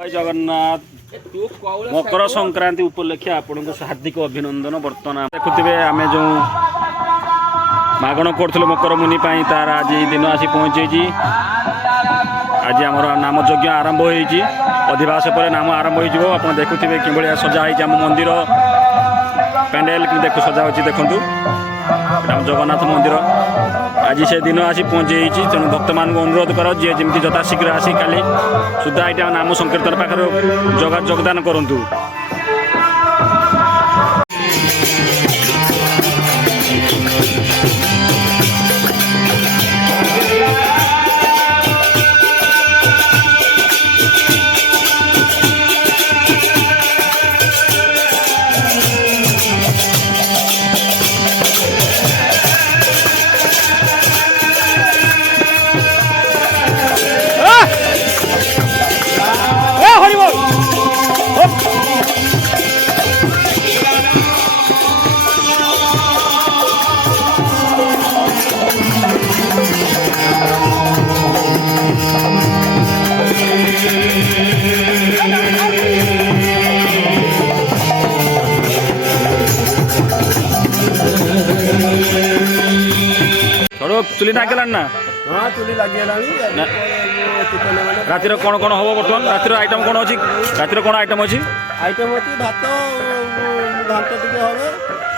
जय जगन्नाथ मकर संक्रांति उपलक्षे आपण को हार्दिक अभिनंदन। बर्तमान देखुवे आम जो मागण करूँ मकर मुनि तार आज दिन आसी पहुँची। आज आम नाम यज्ञ आरंभ होती अधिवास पर नाम आरंभ हो आप देखुवे कि सजा आम मंदिर पैंडेल देखो सजा हो देखु जगन्नाथ मंदिर आज से दिन आसी पहुँची। तेणु भक्त मान अनुरोध कर जी जमी यथाशीघ्र आसी काली सुधा ये नाम संकीर्तन पाखे योगदान करूँ। चुली नागिलान ना हाँ चुली लगी रातिर कौन कौन हम बर्तमान रातिर आइटम कौन अच्छी रातिर कौन आइटम अच्छी आइटम अच्छी भात घाट टे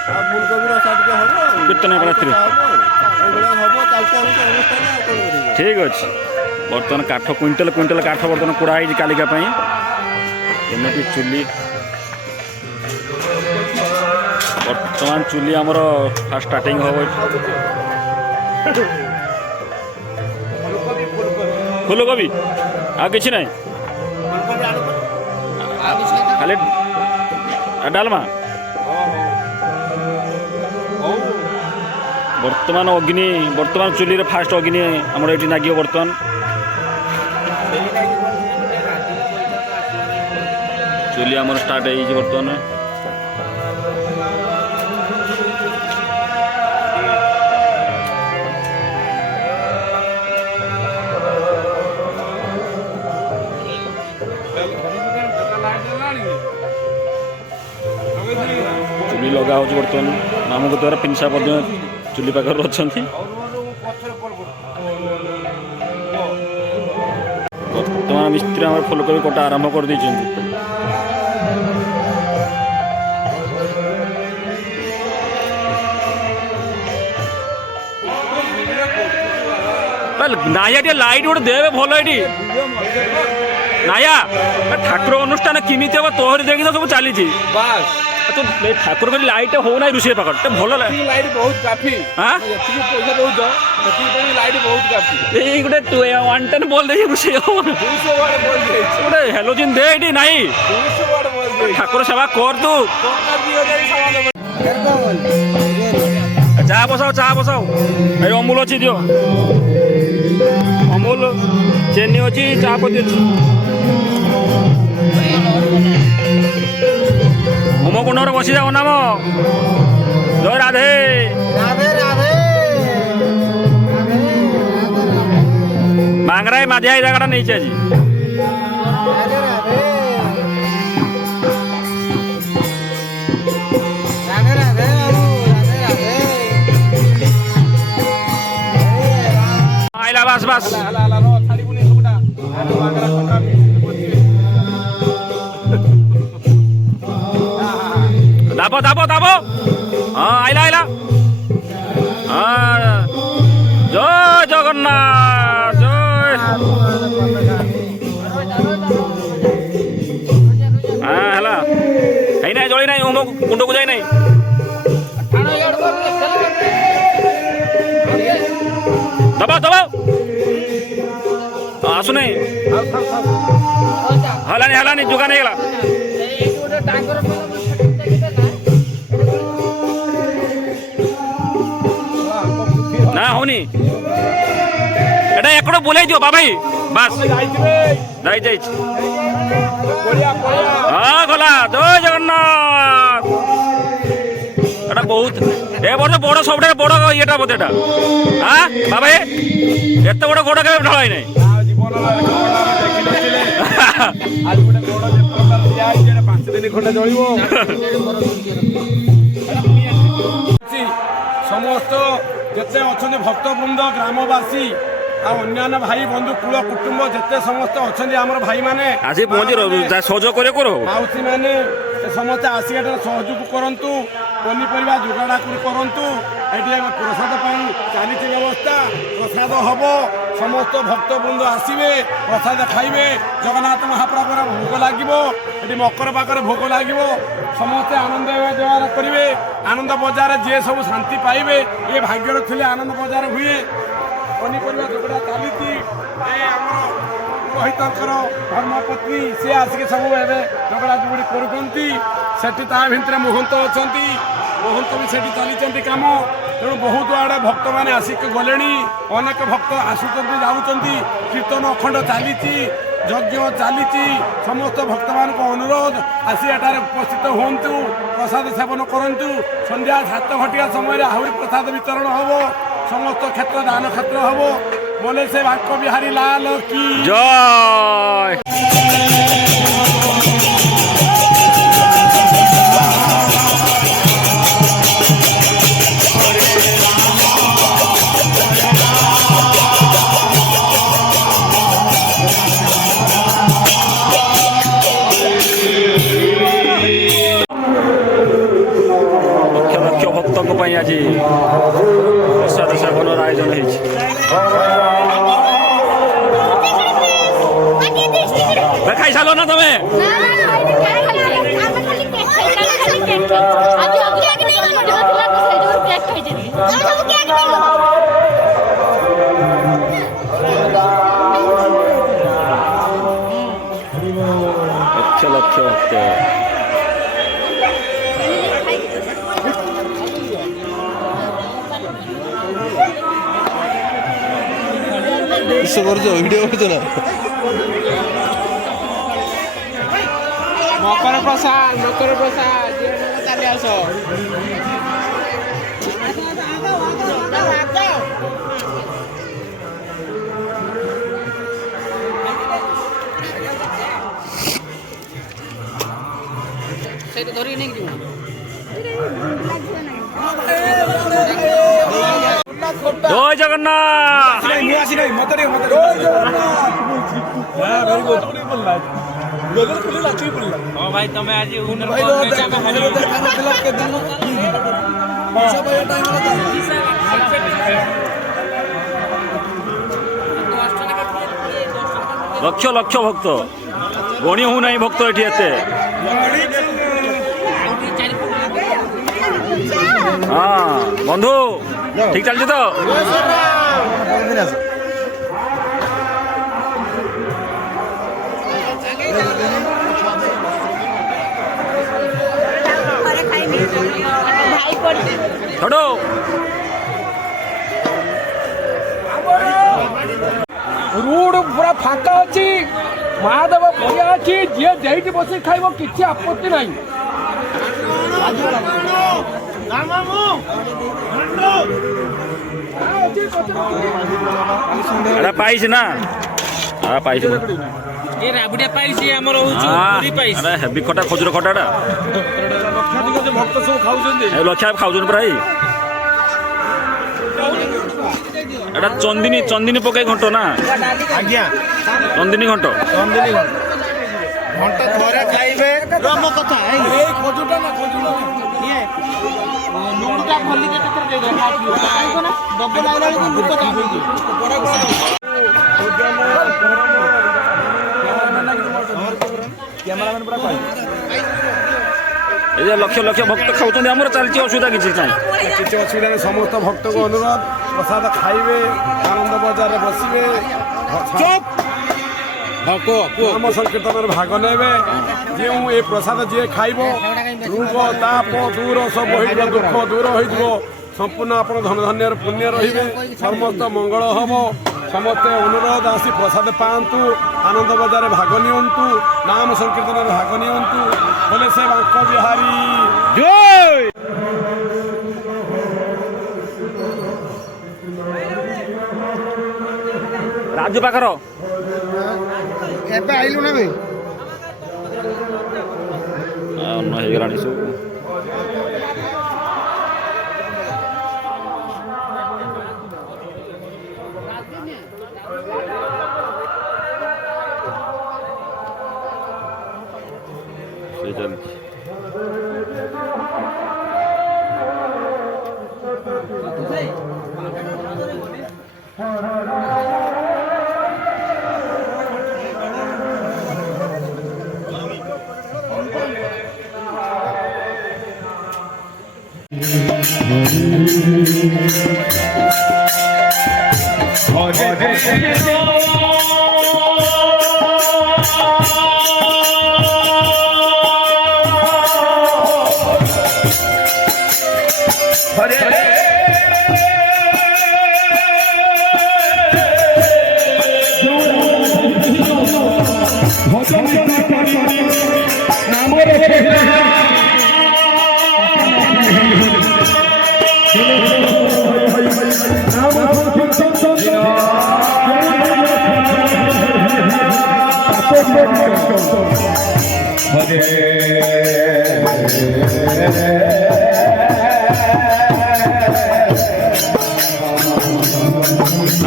हम फुलकोबी रसा टे हम कीर्तन रातिर ठीक अच्छे। बर्तमान काठ क्विंटल क्विंटल काठ बर्तमान कुड़ा है कालिका एमती चुली बर्तमान चुली आमर फास्ट स्टार्टिंग हम फूलकोबी आ कि ना खाली डालमा बर्तमान अग्नि बर्तमान चुली फास्ट अग्नि आमर ये नागियो बर्तमान चुली आमर स्टार्ट है बर्तमान चुली लगा हो बर्तमान मामू द्वारा पिंसा चुली पाखर अच्छा बर्तमान मिस्त्री आम फुलकोबी कटा आरंभ कर नाया टे लाइट गोटे देवे भल ये नाया ठाकुर अनुष्ठान किमित हम तोहरी देखी तो सब चली तो ठाकुर कर लाइट हो ना रुषे पाखर भल लाइट बहुत काफी हाँ पैसा दौच लाइट बहुत काफी ये गोटे 110 बोल दे रुषे गोटे हेलोजिन दे ये ना ठाकुर सेवा कर तू चाह बसाओ ये अमूल अच्छी दियो अमूल चेनी अच्छी चापती अच्छी होमकुंड बसी जाओ नाम जय राधे राधे राधे बांगराई माझिया ये जगह नहीं आज आइला बस बस दाबो दाबो दाबो हाँ आइला आइला हाँ जय जगन्नाथ जय हाँ है ना जली ना होम कुंड को जाए ना दबाओ दबाओ आसु नहीं हलानी जुगा नहीं गला ना होनी एटा एकड़ो बोले दियो बाबाई बस जाई जाई हाँ गला जय जगन्नाथ एटा बहुत ए वर्ष बड़ सब बड़ ये बोधे हाँ बाबाई एत बड़ गोड़ के ढलाई नहीं ଆଜି ଗୋଟେ ଗୋଡ଼ ଯେ ପ୍ରକାର ଦିଆ ହେଇଛି ଏଇଟା 5 ଦିନ ଖଣ୍ଡେ ଜଳିବ। ସମସ୍ତ ଯେତେ ଅଛନ୍ତି ଭକ୍ତବୃନ୍ଦ ଗ୍ରାମବାସୀ ଆଉ ଅନ୍ୟାନ୍ୟ ଭାଇ ବନ୍ଧୁ କୁଳ କୁଟୁମ୍ବ ଯେତେ ସମସ୍ତେ ଅଛନ୍ତି ଆମର ଭାଇମାନେ ଆସି ପହଞ୍ଚି ସହଯୋଗ করে করো ମାଉସୀମାନେ ସମସ୍ତେ ଆସିକି ଏଠାରେ ସହଯୋଗ କରନ୍ତୁ, ପନିପରିବା ଯୋଗାଡ଼ କରନ୍ତୁ। ଏଠି ଆମେ ପ୍ରସାଦ ପାଇଁ ଚାଲିଛି ବ୍ୟବସ୍ଥା, ପ୍ରସାଦ ହେବ, ସମସ୍ତ ଭକ୍ତବୃନ୍ଦ ଆସିବେ, ପ୍ରସାଦ ଖାଇବେ। ଜଗନ୍ନାଥ ମହାପ୍ରଭୁର ଭୋଗ ଲାଗିବ, ଏଠି ମକର ପାଖରେ ଭୋଗ ଲାଗିବ, ସମସ୍ତେ ଆନନ୍ଦ ବ୍ୟବହାର କରିବେ। ଆନନ୍ଦ ବଜାରରେ ଯିଏ ସବୁ ଶାନ୍ତି ପାଇବେ, ଏ ଭାଗ୍ୟର ଥିଲେ ଆନନ୍ଦ ବଜାର ହୁଏ। ପନିପରିବା ଯୋଗାଡ଼ ଚାଲିଛି। ଏ ଆମର ରୋହିତଙ୍କର ଧର୍ମପତ୍ନୀ ସିଏ ଆସିକି ସବୁ ଏବେ ଯୋଗାଡ଼ା ଯୋଗାଡ଼ି କରୁଛନ୍ତି। ସେଠି ତା ଭିତରେ ମହନ୍ତ ଅଛନ୍ତି, ମହନ୍ତ ବି ସେଠି ଚାଲିଛନ୍ତି କାମ। ତେଣୁ ବହୁତ ଆଡ଼େ ଭକ୍ତମାନେ ଆସିକି ଗଲେଣି, ଅନେକ ଭକ୍ତ ଆସୁଛନ୍ତି ଯାଉଛନ୍ତି। କୀର୍ତ୍ତନ ଅଖଣ୍ଡ ଚାଲିଛି, ଯଜ୍ଞ ଚାଲିଛି। ସମସ୍ତ ଭକ୍ତମାନଙ୍କୁ ଅନୁରୋଧ ଆସି ଏଠାରେ ଉପସ୍ଥିତ ହୁଅନ୍ତୁ, ପ୍ରସାଦ ସେବନ କରନ୍ତୁ। ସନ୍ଧ୍ୟା 7 ଘଟିକା ସମୟରେ ଆହୁରି ପ୍ରସାଦ ବିତରଣ ହେବ। ସମସ୍ତ କ୍ଷେତ୍ର ଦାନ କ୍ଷେତ୍ର ହେବ। ବୋଲେ ସେ ବାଙ୍କ ବିହାରୀ ଲାଲ କି জয়। লক্ষ লক্ষ ভক্তଙ୍କ ପାଇଁ ଆଜି ପ୍ରସାଦ ସେବନର ଆୟୋଜନ ହେଇଛି। ଖାଇ ସାରିଲ ନା ତମେ? ଲକ୍ଷ ଲକ୍ଷ ଭକ୍ତ କିସ କରୁଛ ଭିଡ଼ିଓ କରୁଛ ନା? ମକର ପ୍ରସାଦ ଚାଲି ଆସ। ସେଇଟା ଧରିକି ନେଇକି ଯିବ। ଜୟ ଜଗନ୍ନାଥ। ହଁ ଭାଇ ତମେ ଆଜି লক্ষ লক্ষ ভক্ত গণি হଉନାହିଁ ভক্ত এটি এতে। হ্যাঁ বন্ধু ঠিক চালছে তো? ছোট ରୋଡ ପୁରା ଫାଙ୍କା ଅଛି, ମହାଦେବ ପଡ଼ିଆ ଅଛି, ଯିଏ ଯେଇଠି ବସି ଖାଇବ କିଛି ଆପତ୍ତି ନାହିଁ। এটা পাইছি না? পাইছি না। ଏ ରାବୁଡ଼ିଆ ପାଇଛି ଆମର ହଉଛି ପୁରୀ ପାଇଛି। আরে হেভি খটা খজুর খটাটা ଲକ୍ଷାଧିକ ଭକ୍ତ ସବୁ ଖାଉଛନ୍ତି। লক্ষা খাওছেন প্রায়। এটা চন্দিনী চন্দিনী পকাই ঘন্ট না? ଆଜ୍ଞା চন্দিনী ঘন্ট। ଘଣ୍ଟା ଥରେ ଖାଇବେ ରମ କଥା ଏଇ ଖଜୁରଟା ନା ଖଜୁର ଲୁଣଟା ଖୋଲିକି କେତେ ଦେଇଦେବ ଖାଇବ ନା ଡବଲ ଆଇଲା ବେଳକୁ ଲୁକ ଚାହୁଁଛି। এই যে লক্ষ লক্ষ ভক্ত খাওছেন আমার চালছে অসুবিধা কিছু নাই। କିଛି ଅସୁବିଧା ନାହିଁ। ସମସ୍ତ ଭକ୍ତଙ୍କୁ ଅନୁରୋଧ ପ୍ରସାଦ ଖାଇବେ, ଆନନ୍ଦ ବଜାରରେ ବସିବେ, ନାମ ସଂକୀର୍ତ୍ତନରେ ଭାଗ ନେବେ। ଯେଉଁ ଏ ପ୍ରସାଦ ଯିଏ ଖାଇବ ରୋଗ ତାପ ଦୂର ସବୁ ହୋଇଯିବ, ଦୁଃଖ ଦୂର ହୋଇଯିବ। ସମ୍ପୂର୍ଣ୍ଣ ଆପଣ ଧନଧାନ୍ୟର ପୁଣ୍ୟ ରହିବେ, ସମସ୍ତ ମଙ୍ଗଳ ହେବ। ସମସ୍ତେ ଅନୁରୋଧ ଆସି ପ୍ରସାଦ ପାଆନ୍ତୁ, ଆନନ୍ଦ ବଜାରରେ ଭାଗ ନିଅନ୍ତୁ, ନାମ ସଂକୀର୍ତ୍ତନରେ ଭାଗ ନିଅନ୍ତୁ। ବୋଲେ ସେ ବାଙ୍କ ବିହାରୀ জয়। রাজু পাখর ଏବେ ଆଇଲୁ ନା ବେ? ଅନ୍ନ ହେଇଗଲାଣି ସବୁ। ସେ ଚାଲିଛି।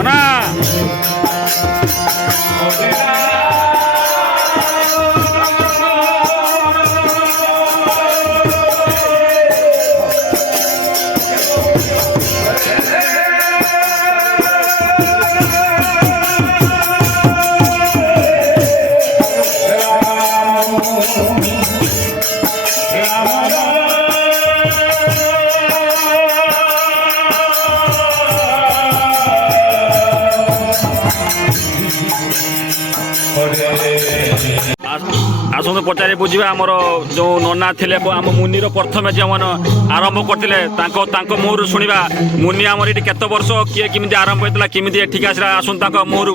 ନା ଆସନ୍ତୁ ପଚାରି ବୁଝିବା ଆମର ଯେଉଁ ନନା ଥିଲେ ଆମ ମୁନିର ପ୍ରଥମେ ଯେଉଁମାନେ ଆରମ୍ଭ କରିଥିଲେ ତାଙ୍କ ମୁହଁରୁ ଶୁଣିବା ମୁନି ଆମର ଏଠି କେତେ ବର୍ଷ କିଏ କେମିତି ଆରମ୍ଭ ହେଇଥିଲା କେମିତି ଏଠିକି ଆସିଲା ଆସନ୍ତୁ ତାଙ୍କ ମୁହଁରୁ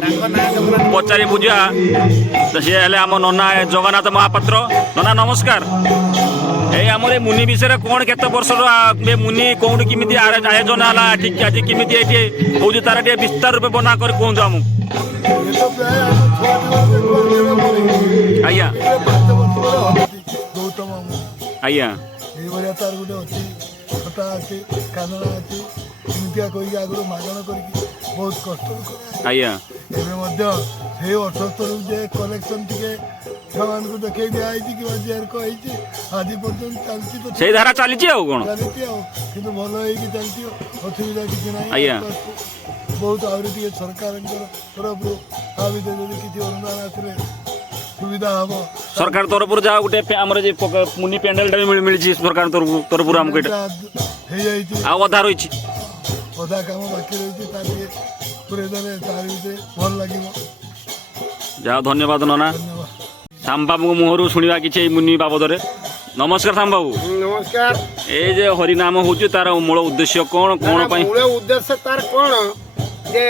ପଚାରି ବୁଝିବା। ସିଏ ହେଲେ ଆମ ନନା ଜଗନ୍ନାଥ ମହାପାତ୍ର। ନନା ନମସ୍କାର। ଏଇ ଆମର ଏ ମୁନି ବିଷୟରେ କ'ଣ କେତେ ବର୍ଷର ମୁନି କୋଉଠି କେମିତି ଆୟୋଜନ ହେଲା ଠିକ୍ ଆଜି କେମିତି ଏଠି ହେଉଛି ତାର ଟିକେ ବିସ୍ତାର ରୂପେ ବର୍ଣ୍ଣନା କରି କୁହନ୍ତୁ ଆମକୁ। ଆଜ୍ଞା ଆଜ୍ଞା ଏଇଭଳିଆ ତାର ଗୋଟେ ଅଛି ଛୋଟା ଅଛି କାନ୍ଦଣା ଅଛି ଏମିତିଆ କହିକି ଆଗରୁ ମାଗଣା କରିକି ବହୁତ କଷ୍ଟ ଆଜ୍ଞା ଏବେ ମଧ୍ୟ ସେଇ 78ରୁ ଯେ କଲେକ୍ସନ ଟିକେ ଛୁଆମାନଙ୍କୁ ଦେଖେଇ ଦିଆହେଇଛି କିମ୍ବା ଜେଆରକ ହେଇଛି ଆଜି ପର୍ଯ୍ୟନ୍ତ ଚାଲିଛି ତ ସେଇ ଧାରା ଚାଲିଛି ଆଉ କ'ଣ ଚାଲିଛି ଆଉ କିନ୍ତୁ ଭଲ ହେଇକି ଚାଲିଛି ଅସୁବିଧା କିଛି ନାହିଁ। ଆଜ୍ଞା ବହୁତ ଆହୁରି ଟିକେ ସରକାରଙ୍କର ତରଫରୁ ତା ଭିତରେ ଯଦି କିଛି ଅନୁଦାନ ଆସିଲେ ସୁବିଧା ହବ। ସରକାର ତରଫରୁ ଯାହା ଗୋଟେ ଆମର ଯେ ମୁନି ପ୍ୟାଣ୍ଡେଲଟା ବି ମିଳିଛି ସରକାର ତରଫରୁ ଆମକୁ ଏଇଟା ହେଇଯାଇଛି ଆଉ ଅଧା ରହିଛି ଅଧା କାମ ବାକି ରହିଛି ତା ଟିକେ ପୁରେଇ ଦେଲେ ତାରି ଭିତରେ ଭଲ ଲାଗିବ। ଯାହା ଧନ୍ୟବାଦ ନନା। ଧନ୍ୟବାଦ। ଶ୍ୟାମ ବାବୁଙ୍କ ମୁହଁରୁ ଶୁଣିବା କିଛି ଏଇ ମୁନି ବାବଦରେ। ନମସ୍କାର ଶ୍ୟାମ ବାବୁ। ନମସ୍କାର। ଏଇ ଯେ ହରିନାମ ହେଉଛି ତାର ମୂଳ ଉଦ୍ଦେଶ୍ୟ କ'ଣ କ'ଣ ପାଇଁ? ମୂଳ ଉଦ୍ଦେଶ୍ୟ ତାର କ'ଣ ଯେ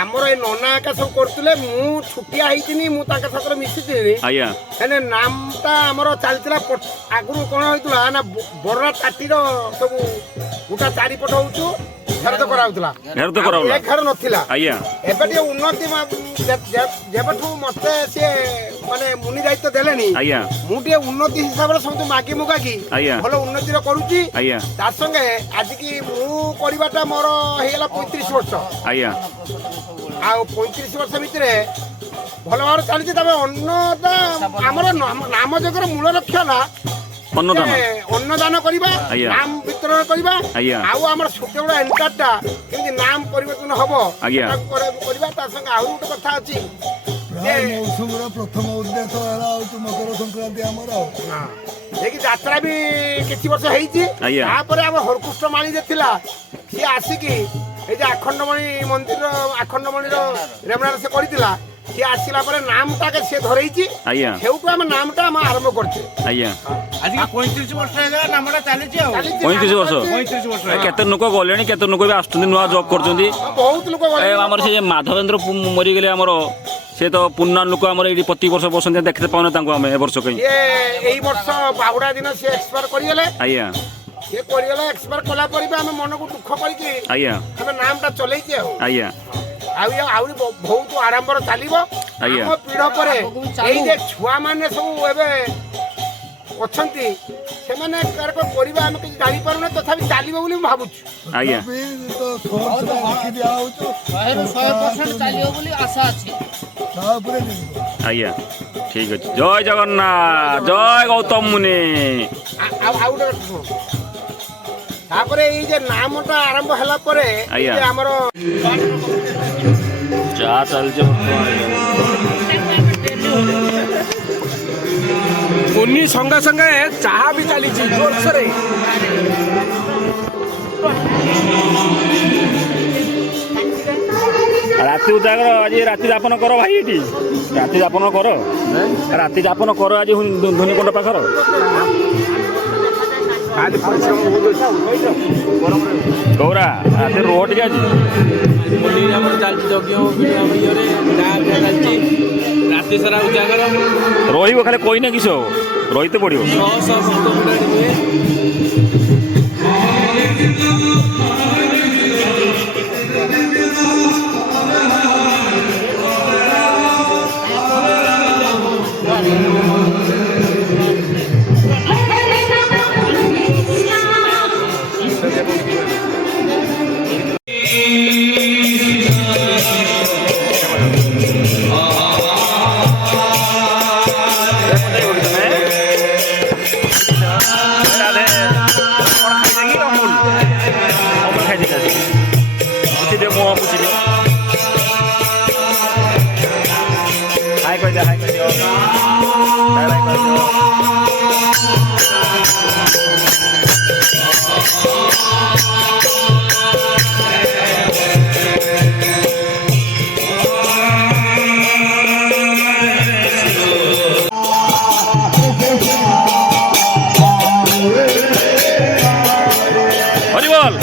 ଆମର ଏ ନନା ଏକା ସବୁ କରୁଥିଲେ ମୁଁ ଛୁଟିଆ ହେଇଥିନି ମୁଁ ତାଙ୍କ ସାଥିରେ ମିଶିଥିଲି ଆଜ୍ଞା ହେଲେ ନାମଟା ଆମର ଚାଲିଥିଲା ଆଗରୁ କ'ଣ ହେଇଥିଲା ନା ବରରା ତାଟିର ସବୁ ଗୋଟା ଚାରିପଟ ହଉଛୁ ଘେରଦ କରାହଉଥିଲା ଏ ଘର ନଥିଲା। ଆଜ୍ଞା ଏବେ ଟିକେ ଉନ୍ନତି ଯେବେଠୁ ମତେ ସିଏ ମାନେ ମୁନି ଦାୟିତ୍ୱ ଦେଲେଣି ଆଜ୍ଞା ମୁଁ ଟିକେ ଉନ୍ନତି ହିସାବରେ ସବୁ ମାଗି ମୁଗାକି ଆଜ୍ଞା ଭଲ ଉନ୍ନତିର କରୁଛି। ଆଜ୍ଞା ତା ସଙ୍ଗେ ଆଜିକି ମୁଁ କରିବାଟା ମୋର ହେଇଗଲା 35 ବର୍ଷ। ଆଜ୍ଞା ଆଉ 35 ବର୍ଷ ଭିତରେ ଭଲ ଭାବରେ ଚାଲିଛି। ତାପରେ ଅନ୍ନଟା ଆମର ନାମ ଯଜ୍ଞର ମୂଳ ଲକ୍ଷ୍ୟ ହେଲା ଅନ୍ନଦାନ କରିବା ନାମ ବିତରଣ କରିବା ଆଉ ଆମର ଛୋଟ ବଡ଼ ଏଣ୍ଟାରଟା କେମିତି ନାମ ପରିବର୍ତ୍ତନ ହବ କରିବା। ତା ସଙ୍ଗେ ଆହୁରି ଗୋଟେ କଥା ଅଛି ମୌସୁମୀର ପ୍ରଥମ ଉଦ୍ଦେଶ୍ୟ ହେଲା ହଉଛି ମକର ସଂକ୍ରାନ୍ତି ଆମର ଯାଇକି ଯାତ୍ରା ବି କିଛି ବର୍ଷ ହେଇଛି। ତାପରେ ଆମ ହରକୃଷ୍ଣ ମାଳିରେ ଥିଲା ସିଏ ଆସିକି এই যে আখণ্ডমণি মন্দির আখণ্ডমণির রেমনারে সে করেছিলা সে আসিলা পরে নামটাকে সে ধরেইছি সেউটু আমি নামটা আমি আরম্ভ করছি। আজ্ঞা আজকে 35 ବର୍ଷ ହେଇଗଲା ନାମଟା ଚାଲିଛି ଆଉ 35 ବର୍ଷ 35 ବର୍ଷ କେତେ ଲୋକ ଗଲେଣି କେତେ ଲୋକ ବି ଆସୁଛନ୍ତି ନୂଆ ଜବ୍ କରୁଛନ୍ତି। ବହୁତ ଲୋକ ଆମର ସେ ମାଧବେନ୍ଦ୍ର ମରିଗଲେ ଆମର ସେ ତ ପୁରୁଣା ଲୋକ ଆମର ଏଇଠି ପ୍ରତି ବର୍ଷ ବସନ୍ତି ଦେଖିତେ ପାଉନେ ତାଙ୍କୁ ଆମେ ଏ ବର୍ଷ କାହିଁ ଏଇ ବର୍ଷ ବାହୁଡ଼ା ଦିନ ସେ ଏକ୍ସପାୟାର କରିଗଲେ। ଆଜ୍ଞା ସେ କରିଗଲା ଏକ୍ସପାୟାର କଲା ପରେ ବି ଆମେ ମନକୁ ଦୁଃଖ କରିକି ଆଜ୍ଞା ଆମେ ନାମଟା ଚଲେଇଛି ଆଉ ଆଜ୍ଞା ଆହୁରି ବହୁତ ଆଡମ୍ବର ଚାଲିବ। ଆମ ପିଢ଼ ପରେ ଏଇ ଯେ ଛୁଆମାନେ ସବୁ ଏବେ ଅଛନ୍ତି ସେମାନେ କରିବା ଆମେ କିଛି ଜାଣିପାରୁନା ତଥାପି ଚାଲିବ ବୋଲି ମୁଁ ଭାବୁଛୁ। ଆଜ୍ଞା ତ ସୋର୍ସରେ ରଖି ଦିଆହେଉଛୁ 100% ଚାଲିବ ବୋଲି ଆଶା ଅଛି। ତା ଉପରେ ନିର୍ଭର। ଆଜ୍ଞା ଠିକ୍ ଅଛି। ଜୟ ଜଗନ୍ନାଥ, ଜୟ ଗୌତମ ମୁନି। ଆଉ ଗୋଟେ କଥା ଶୁଣ, ତାପରେ ଏଇ ଯେ ନାମଟା ଆରମ୍ଭ ହେଲା ପରେ ଆଜ୍ଞା। ଯେ ଆମର ଚା ଚାଲିଛି ମୁନି ସଙ୍ଗେ ସଙ୍ଗେ ଚାହା ବି ଚାଲିଛି ଜୋରସରେ। ରାତି ଉଜାଗର ଆଜି ରାତି ଯାପନ କର ଭାଇ, ଏଠି ରାତି ଯାପନ କର, ରାତି ଯାପନ କର ଆଜି ଧୁନିକୁଣ୍ଡ ପାଖର। ଗୌରା ରାତି ରୁହ ଟିକେ ଆଜି। ମୁନି ଆମର ଚାଲିଛି ଯଜ୍ଞ ଆମ ଇଏରେ ଗାଁ ଚାଲିଛି ରାତି ସାରା ଉଜାଗର। ରହିବ ଖାଲି କହିନେ କିସ ରହିତେ ପଡ଼ିବ। 100 ଭକ୍ତ ପୁରାଣି ହୁଏ। হরিবল।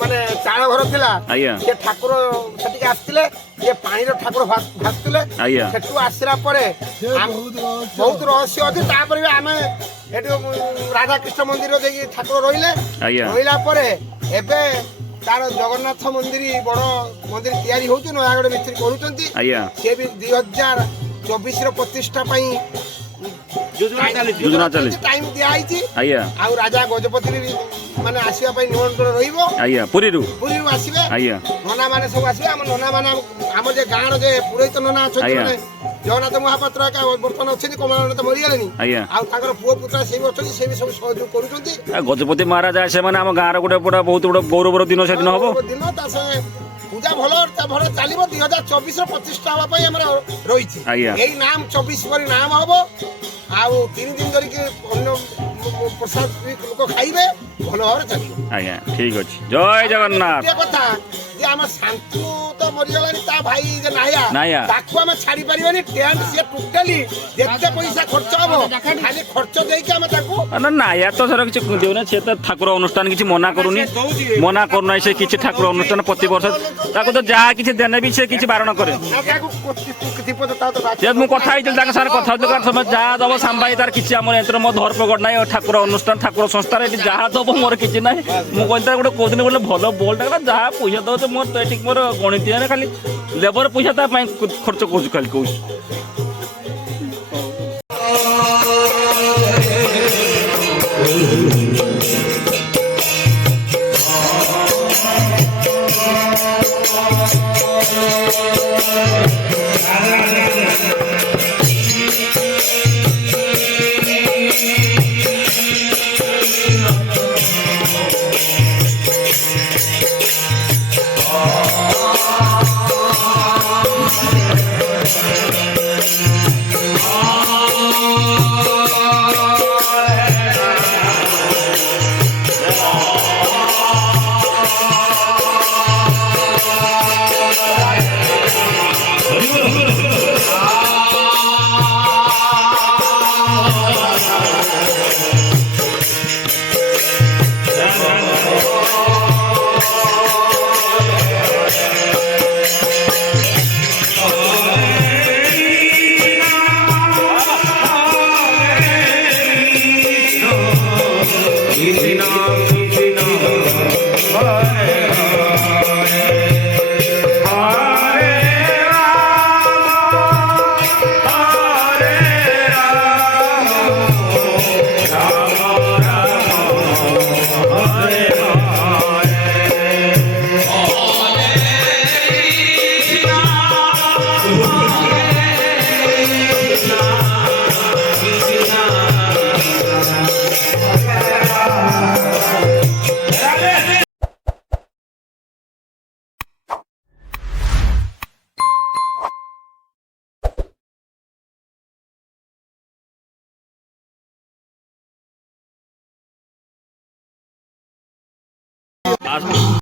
ମାନେ ଚାଳ ଘର ଥିଲା ଆଜ୍ଞା ସେ ଠାକୁର ସେଠିକି ଆସିଥିଲେ, ଇଏ ପାଣିର ଠାକୁର ଭାସୁଥିଲେ। ଆଜ୍ଞା ସେଠୁ ଆସିଲା ପରେ ବହୁତ ରହସ୍ୟ ଅଛି। ତାପରେ ବି ଆମେ ଏଠି ରାଧାକୃଷ୍ଣ ମନ୍ଦିର ଯାଇକି ଠାକୁର ରହିଲେ। ଆଜ୍ଞା ରହିଲା ପରେ ଏବେ ତାର ଜଗନ୍ନାଥ ମନ୍ଦିର ବଡ ମନ୍ଦିର ତିଆରି ହଉଛି, ନୟାଗଡ଼ ମିସ୍ତ୍ରୀ କରୁଛନ୍ତି। ଆଜ୍ଞା ସିଏ ବି 2024ର ପ୍ରତିଷ୍ଠା ପାଇଁ ଯୋଜନା ଚାଲିଛି। ଟାଇମ ଦିଆହେଇଛି। ଆଜ୍ଞା ଆଉ ରାଜା ଗଜପତି ବି ମାନେ ଆସିବା ପାଇଁ ନିମନ୍ତ୍ରଣ ରହିବ। ଆଜ୍ଞା ପୁରୀରୁ ଆସିବେ। ଆଜ୍ଞା ନନା ମାନେ ସବୁ ଆସିବେ। ଆମ ନନା ମାନେ ଆମର ଯେ ଗାଁର ଯେ ପୁରୋହିତ ନନା ଅଛନ୍ତି, ଆଜ୍ଞା। ମାନେ ଜଗନ୍ନାଥ ମହାପାତ୍ର ଏକା ବର୍ତ୍ତମାନ ଅଛନ୍ତି, କମଳାନନ୍ଦ ମରିଗଲେଣି। ଆଜ୍ଞା ଆଉ ତାଙ୍କର ପୁଅ ପୁତ୍ର ସେ ବି ଅଛନ୍ତି, ସେ ବି ସବୁ ସହଯୋଗ କରୁଛନ୍ତି। ଗଜପତି ମହାରାଜ ସେମାନେ ଆମ ଗାଁର ଗୋଟେ ପୁରା ବହୁତ ଗୋଟେ ଗୌରବର ଦିନ ସେଦିନ ହବ। ଦିନ ତା ସାଙ୍ଗେ ପୂଜା ଭଲ ଚାଲିବ। 2024ର ପ୍ରତିଷ୍ଠା ହବା ପାଇଁ ଆମର ରହିଛି। ଆଜ୍ଞା ଏଇ ନାମ 24 ପରି ନାମ ହବ। ଆଉ 3 ଦିନ ଧରିକି ଅନ୍ନ ପ୍ରସାଦ ଲୋକ ଖାଇବେ, ଭଲ ଭାବରେ ଚାଲିବ। ଆଜ୍ଞା ଠିକ୍ ଅଛି। ଜୟ ଜଗନ୍ନାଥ। ଗୋଟିଏ କଥା ଯେ ଆମ ଶାନ୍ତୁ ତ ମରିଗଲାଣି, ତା ଭାଇ ଯେ ନାୟା, ତାକୁ ଆମେ ଛାଡି ପାରିବାନି। ଟେଣ୍ଟ ସିଏ ଟୋଟାଲି ଯେତେ ପଇସା ଖର୍ଚ୍ଚ ହବ ଖାଲି ଖର୍ଚ୍ଚ ଦେଇକି ଆମେ ତାକୁ ନାୟା ତ ସେଟା କିଛି ଦେଉନା। ସେ ତ ଠାକୁର ଅନୁଷ୍ଠାନ କିଛି ମନା କରୁନି, ମନା କରୁନାହିଁ। ସେ କିଛି ଠାକୁର ଅନୁଷ୍ଠାନ ପ୍ରତିବର୍ଷ ତାକୁ ତ ଯାହା କିଛି ଦେନେ ବି ସେ କିଛି ବାରଣ କରେ। ମୁଁ କଥା ହେଇଥିଲି ତାଙ୍କ ସାଙ୍ଗରେ, କଥା ହଉଥିଲି ଯାହା ଦବ ସାମ୍ବାଇ ତାର କିଛି ଆମର ଏଥିରେ ମୋ ଧରପଗଡ଼ ନାହିଁ। ଠାକୁର ଅନୁଷ୍ଠାନ ଠାକୁର ସଂସ୍ଥାର ଏଠି ଯାହା ଦବ ମୋର କିଛି ନାହିଁ। ମୁଁ କହିଲି ତାର ଗୋଟେ କହୁଥିଲି ଗୋଟେ ଭଲ ବଲ୍ଟା ଯାହା ପଇସା ଦଉଛି ମୋର ତ ଏଠି ମୋର ଗଣିତ ଖାଲି ଲେବର ପଇସା ତା ପାଇଁ ଖର୍ଚ୍ଚ କରୁଛୁ ଖାଲି କହୁଛି। ଲାଷ୍ଟ